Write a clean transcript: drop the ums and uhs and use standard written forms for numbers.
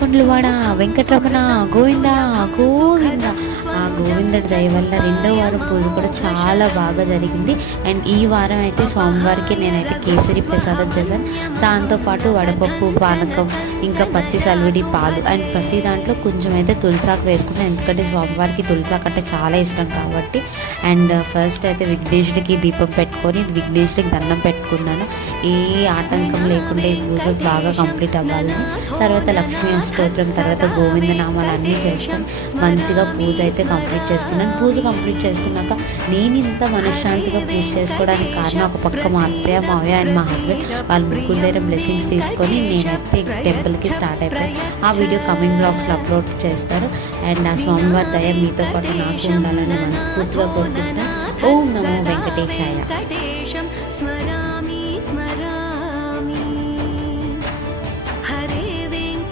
కొండలవాడ వెంకటరమణ గోవింద గోవింద. ఆ గోవిందుడి దయ వల్ల రెండో వారం పూజ కూడా చాలా బాగా జరిగింది. అండ్ ఈ వారం అయితే స్వామివారికి నేనైతే కేసరి ప్రసాదం చేశాను. దాంతోపాటు వడపప్పు, పానకం, ఇంకా పచ్చి సల్విడి, పాలు అండ్ ప్రతి దాంట్లో కొంచెం అయితే తులసాకు వేసుకున్నాను. ఎందుకంటే స్వామివారికి తులసాకు అంటే చాలా ఇష్టం కాబట్టి. అండ్ ఫస్ట్ అయితే విఘ్నేశ్వరికి దీపం పెట్టుకొని విఘ్నేశ్వరికి దండం పెట్టుకున్నాను. ఏ ఆటంకం లేకుండా ఈ పూజ బాగా కంప్లీట్ అవ్వాలని. తర్వాత లక్ష్మీ స్తోత్రం, తర్వాత గోవింద నామాలు అన్నీ చేసుకొని మంచిగా పూజ అయితే కంప్లీట్ చేసుకున్నాను. పూజ కంప్లీట్ చేసుకున్నాక నేను ఇంత మనశ్శాంతిగా పూజ చేసుకోవడానికి కారణం ఒక పక్క మా అత్తయ్య, మావయ్య అండ్ మా హస్బెండ్ వాళ్ళ ముగ్గురు దగ్గర బ్లెస్సింగ్స్ తీసుకొని నేనైతే టెంపుల్కి స్టార్ట్ అయిపోయాను. ఆ వీడియో కమింగ్ బ్లాగ్స్లో అప్లోడ్ చేస్తారు. అండ్ ఆ స్వామివారి దయ మీతో పాటు నాకు ఉండాలని మనస్ఫూర్తిగా కోరుకుంటున్నాను. ఓం నమో వెంకటేశాయ.